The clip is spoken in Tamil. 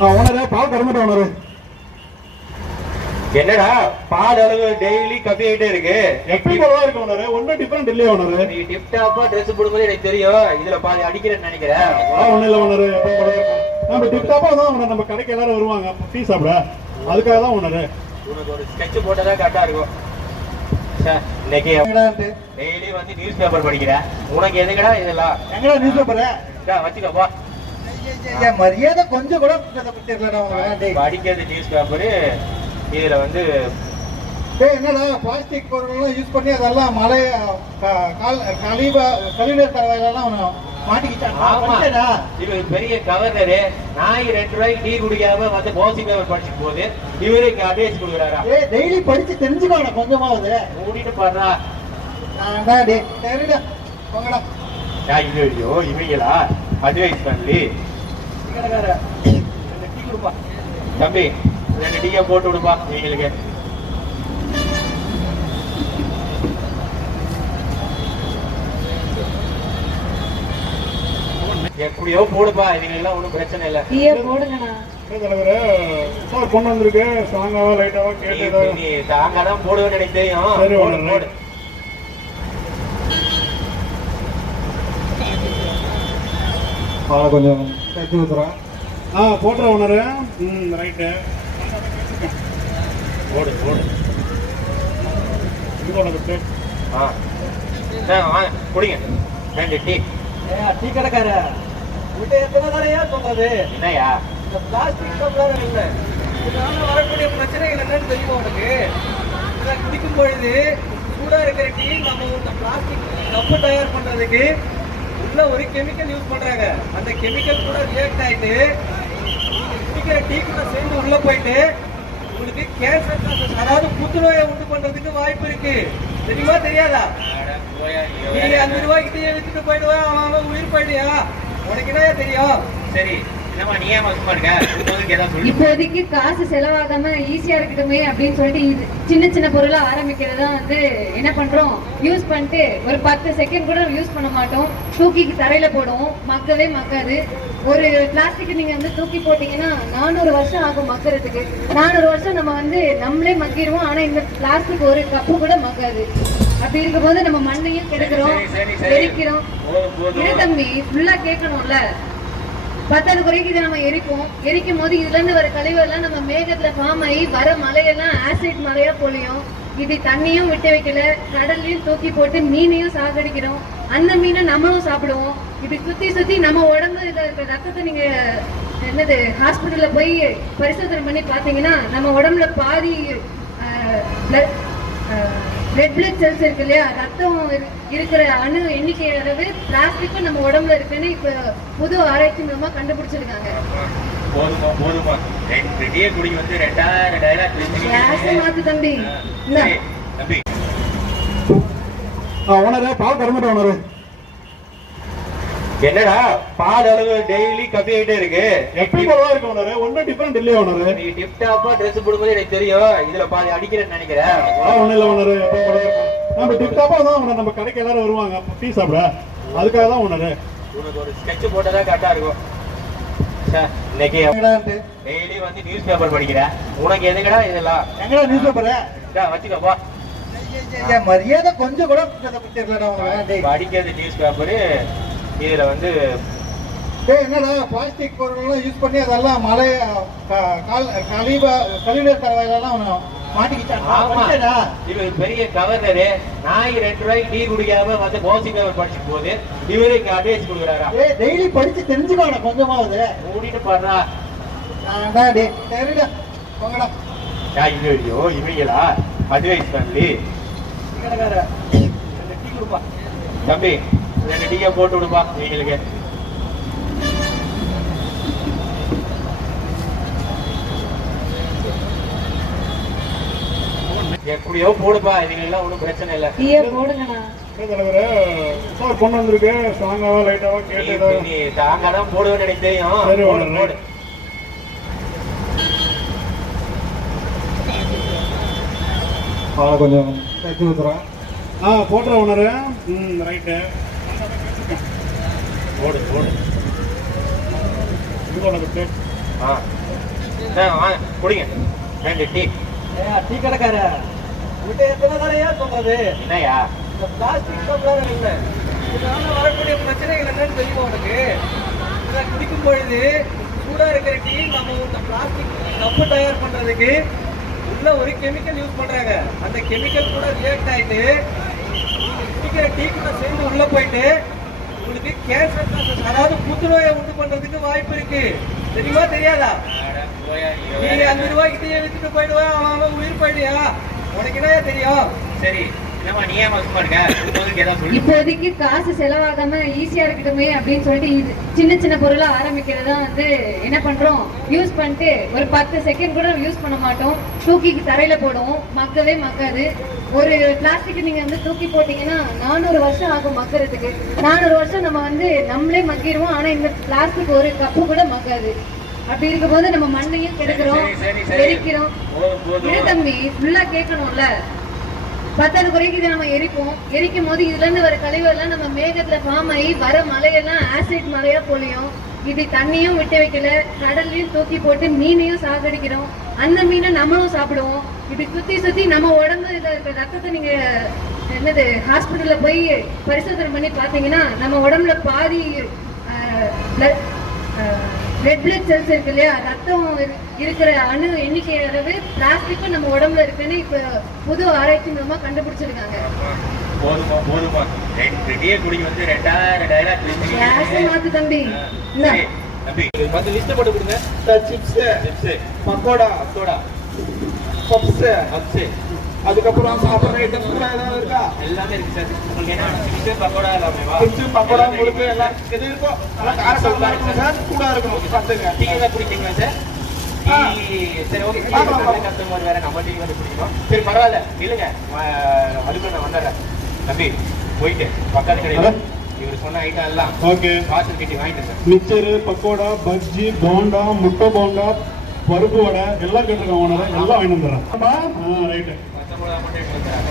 ஓனரு பால் கறந்துட்டு ஓனரு. என்னடா பால் அளவு டெய்லி கம்மி ஆயிட்டே இருக்கு. எப்படி போலவா இருக்கு ஓனரு, ஒன்னும் டிஃபரெண்ட் இல்லையா ஓனரு? நீ டிப் டாப்பா ட்ரெஸ் போடும்போது எனக்கு தெரியும் இதுல பாதி அடிக்கிறேன்னு நினைக்கிறேன். ஒன்னும் இல்ல ஓனரு, நம்ம டிப் டாப்பா தான் நம்ம கடைக்கு எல்லாரும் வருவாங்க டீ சாப்பிட, அதுக்காக தான் ஓனரு. உனக்கு ஒரு ஸ்கெட்ச் போட்டதா கரெக்டா இருக்கும். இன்னைக்கு டெய்லி வந்து நியூஸ் பேப்பர் படிக்கிறேன், உனக்கு எதுங்கடா இதெல்லாம்? எங்கடா நியூஸ் பேப்பர் வச்சுக்கப்பா. மரியாதை கொஞ்சம் கூட படிக்கிறது நியூஸ் பேப்பரு. இதுல வந்து என்னடா பிளாஸ்டிக் பொருள்லாம் யூஸ் பண்ணி அதெல்லாம் மழை கழிவுநீர் தரவையெல்லாம் மாட்டிக்கிட்டாங்க. இவரு பெரிய கவர்னரு, நாய் 2 ரூபாய்க்கு டீ குடிக்காம வந்து போசி பேப்பர் படிச்சு போகுது, இவரு இங்க அட்வைஸ் கொடுக்குறாரா? டெய்லி படிச்சு தெரிஞ்சுக்கணும் கொஞ்சமாவது. மூடிட்டு பாடுறா. ஐயோ இவங்களா அட்வைஸ் பண்ணி டீ கொடுப்பா தம்பி, 2 டீயை போட்டு விடுப்பா இவங்களுக்கு. எப்படியோ போடுப்பா, இவங்க எல்லாம் ஒன்றும் பிரச்சனை இல்லை. பொண்ணு வந்திருக்கு, ஸ்ட்ராங்காவா லைட்டாவா கேட்டு நீ ஸ்ட்ராங்கா தான் போடுவேன்னு எனக்கு தெரியும். போடு. கொஞ்சம் தச்சு ஊத்துறேன். போட்டுற ஓனரு. ரைட்டு, போடு போடு. இது உனக்கு வாங்க குடிங்க 2 டீ. டீ கடைக்கார எத்தனை தடையா சொல்றது? என்னையா இந்த பிளாஸ்டிக் டம்ளர் இல்லை, இதனால வரக்கூடிய பிரச்சனைகள் என்னன்னு தெரியுமா உனக்கு? இதை குடிக்கும் பொழுது சூடா இருக்கிற டீ, நம்ம இந்த பிளாஸ்டிக் கப்பு தயார் பண்றதுக்கு உள்ள ஒரு கெமிக்கல் யூஸ் பண்றாங்க. அந்த கெமிக்கல் கூட ரியாக்ட் ஆயிட்டு நீங்க குடிக்கிற டீ கூட சேர்ந்து உள்ள போயிட்டு உங்களுக்கு கேன்சர், அதாவது புற்றுநோயை உண்டு பண்றதுக்கு வாய்ப்பு இருக்கு. தெரியுமா தெரியாதா? நீ 5 ரூபாய்க்கு டீயை வித்துட்டு போயிடுவேன், அவன் உயிர் போயிடுயா. உனக்கு என்ன தெரியும்? சரி, இப்போதைக்கு காசு செலவாகாம ஈஸியா இருக்கட்டுமே அப்படின்னு சொல்லிட்டு சின்ன சின்ன பொருளா ஆரம்பிக்கிறதா வந்து என்ன பண்றோம், யூஸ் பண்ணிட்டு ஒரு 10 செகண்ட் கூட யூஸ் பண்ண மாட்டோம், தூக்கி தரையில போடுவோம், மக்கவே மக்காது. ஒரு பிளாஸ்டிக் நீங்க வந்து தூக்கி போட்டீங்கன்னா 400 வருஷம் ஆகும் மக்கறதுக்கு. 400 வருஷம் நம்ம வந்து நம்மளே மக்கிடுவோம், ஆனா இந்த பிளாஸ்டிக் ஒரு கப்பு கூட மக்காது. அப்படி இருக்கும்போது நம்ம மண்ணையும் கெடுக்கிறோம், எரிக்கிறோம். தம்பி ஃபுல்லா கேட்கணும்ல, 10 குறைக்கு இதை நம்ம எரிக்கும் போது இதுல இருந்து வர கழிவெல்லாம் நம்ம மேகத்துல ஃபார்ம் ஆகி வர மலையெல்லாம் ஆசிட் மலையா பொழியும். இப்படி தண்ணியும் விட்டு வைக்கல, கடல்லையும் தூக்கி போட்டு மீனையும் சாகடிக்கிறோம், அந்த மீனை நம்மளும் சாப்பிடுவோம். இப்படி சுத்தி சுத்தி நம்ம உடம்புல இருக்க ரத்தத்தை நீங்க என்னது ஹாஸ்பிட்டல்ல போய் பரிசோதனை பண்ணி பாத்தீங்கன்னா நம்ம உடம்புல பாதி ரெட் பிளட் செல்ஸ் இருக்கு இல்லையா, ரத்தம் இருக்கிற அணு எண்ணிக்கை அளவு பிளாஸ்டிக்கும் நம்ம உடம்புல இருக்குன்னு இப்ப புது ஆராய்ச்சி மூலமா கண்டுபிடிச்சிருக்காங்க. மாத்து தம்பி. பால் கறந்துட்டு ஓனரு. என்னடா பால் அளவு டெய்லி கம்மி ஆயிட்டே இருக்கு. எப்படி போலவா இருக்கு ஓனரு, ஒன்னும் டிஃபரெண்ட் இல்லையா ஓனரு? நீ டிப் டாப்பா ட்ரெஸ் போடும்போது எனக்கு தெரியும் இதுல பாதி அடிக்கிறேன்னு நினைக்கிறேன். ஒன்னும் இல்ல ஓனரு, நம்ம டிப் டாப்பா தான் நம்ம கடைக்கு எல்லாரும் வருவாங்க டீ சாப்பிட, அதுக்காக தான் ஓனரு. உனக்கு ஒரு ஸ்கெட்ச் போட்டதா கரெக்டா இருக்கும். இன்னைக்கு டெய்லி வந்து நியூஸ் பேப்பர் படிக்கிறேன், உனக்கு எதுங்கடா இதெல்லாம்? எங்கடா நியூஸ் பேப்பர் வச்சுக்கப்பா. மரியாதை கொஞ்சம் கூட படிக்கிறது நியூஸ் பேப்பரு. இதுல வந்து என்னடா பிளாஸ்டிக் பொருள்லாம் யூஸ் பண்ணி அதெல்லாம் மழை கழிவுநீர் தரவையெல்லாம் மாட்டிக்கிட்டாங்க. இவரு பெரிய கவர்னரு, நாய் 2 ரூபாய்க்கு டீ குடிக்காம வந்து போசி பேப்பர் படிச்சு போகுது, இவரு இங்க அட்வைஸ் கொடுக்குறாரா? டெய்லி படிச்சு தெரிஞ்சுக்கணும் கொஞ்சமாவது. மூடிட்டு பாடுறா. ஐயோ இவங்களா அட்வைஸ் பண்ணி டீ கொடுப்பா தம்பி, 2 டீயை போட்டு விடுப்பா இவங்களுக்கு. எப்படியோ போடுப்பா, இவங்க எல்லாம் ஒன்றும் பிரச்சனை இல்லை. பொண்ணு வந்திருக்கு, ஸ்ட்ராங்காவா லைட்டாவா கேட்டு நீ ஸ்ட்ராங்கா தான் போடுவேன்னு எனக்கு தெரியும். போடு. கொஞ்சம் தச்சு ஊத்துறேன். போட்டுற ஓனரு. ரைட்டு, போடு போடு. இது உனக்கு வாங்க குடிங்க 2 டீ. டீ கடைக்கார உங்கள்கிட்ட எத்தனை தடையா சொல்றது? என்னய்யா இந்த பிளாஸ்டிக் டம்ளர் என்ன இதனால வரக்கூடிய பிரச்சனைகள் என்னன்னு தெரியுமா உனக்கு? இதை குடிக்கும் பொழுது சூடா இருக்கிற டீ நம்ம இந்த பிளாஸ்டிக் கப்பு தயார் பண்றதுக்கு உள்ள ஒரு கெமிக்கல் யூஸ் பண்றாங்க. அந்த கெமிக்கல் கூட ரியாக்ட் ஆயிட்டு நீங்க குடிக்கிற டீ கூட சேர்ந்து உள்ள போயிட்டு உங்களுக்கு கேன்சர், அதாவது புற்றுநோயை உண்டு பண்றதுக்கு வாய்ப்பு இருக்கு. தெரியுமா தெரியாதா? நீங்க 5 ரூபாய்க்கு டீயை வித்துட்டு போயிடுவா, அவன் உயிர் போயிடுயா. உனக்கு என்ன தெரியும்? சரி என்னம்மா நீ ஏன் சும்மா இருக்க? ஏதாவது சொல்லி இப்போதைக்கு காசு செலவாகாம ஈஸியா இருக்கட்டுமே அப்படின்னு சொல்லிட்டு இது சின்ன சின்ன பொருளா ஆரம்பிக்கிறதா வந்து என்ன பண்றோம், யூஸ் பண்ணிட்டு ஒரு 10 செகண்ட் கூட யூஸ் பண்ண மாட்டோம். தூக்கிக்கு தரையில போடுவோம், மக்கவே மக்காது. ஒரு பிளாஸ்டிக் நீங்க வந்து தூக்கி போட்டீங்கன்னா 400 வருஷம் ஆகும் மக்கறதுக்கு. 400 வருஷம் நம்ம வந்து நம்மளே மக்கிடுவோம். ஆனா இந்த பிளாஸ்டிக் ஒரு கப்பு கூட மக்காது. அப்படி இருக்கும்போது நம்ம மண்ணையும் கெடுக்கிறோம், எரிக்கிறோம். ஏன் தம்பி ஃபுல்லா கேட்கணும்ல? 10 குறைக்கு இதை நம்ம எரிக்கும் போது இதுல இருந்து வர கழிவெல்லாம் நம்ம மேகத்துல ஃபார்ம் ஆகி வர மலையெல்லாம் ஆசிட் மலையா பொழியும். இப்படி தண்ணியும் விட்டு வைக்கல, கடல்லையும் தூக்கி போட்டு மீனையும் சாகடிக்கிறோம். அந்த மீனை நம்மளும் சாப்பிடுவோம். இப்படி சுத்தி சுத்தி நம்ம உடம்புல இருக்கிற ரத்தத்தை நீங்க என்னது ஹாஸ்பிட்டல்ல போய் பரிசோதனை பண்ணி பாத்தீங்கன்னா நம்ம உடம்புல பாதி ரெட் பிளட் செல்ஸ் இருக்கு இல்லையா, ரத்தம் இருக்கிற அணு எண்ணிக்கை அளவு பிளாஸ்டிக்கும் நம்ம உடம்புல இருக்குன்னு இப்ப புது ஆராய்ச்சி மூலமா கண்டுபிடிச்சிருக்காங்க. போதுமா போதுமா 2 டீ குடிக்க வந்து 2000 டயலாக் மாத்து தம்பி. தம்பி 10 லிஸ்ட் போட்டு கொடுங்க. சிப்ஸ் பக்கோடா பப்ஸ் அதுக்கப்புறம் சாப்பிட்ற ஐட்டம் கூட ஏதாவது இருக்கா? எல்லாமே இருக்கு சார். உங்களுக்கு என்ன சிப்ஸ் பக்கோடா எல்லாமே வா. சிப்ஸ் பக்கோடா முறுக்கு எல்லாம் எது இருக்கோ நல்லா காரசாரமா இருக்கும் சார். சூடா இருக்கும் பார்த்துங்க. டீ தான் குடிக்கிறீங்களா சார்? சரி ஓகே. கஸ்டமர் வேற நம்ம டீ வந்து குடிக்கணும். சரி பரவாயில்ல இல்லைங்க, அதுக்கு நான் வந்துடுறேன். தம்பி போயிட்டு பக்கத்து கடையில் இவர் சொன்ன ஐட்டம் எல்லாம் ஓகே பார்சல் கிட்டி வாங்கிட்டேன் சார். மிச்சரு பக்கோடா பஜ்ஜி போண்டா முட்டை போண்டா பருப்பு வடை எல்லாம் கேட்டிருக்கேன். ஓனர் எல்லாம் வாங்கி வந்துடுறேன். ரைட்டு பச்சை மிளகா மட்டும் எடுத்து வந்துடுறேன்.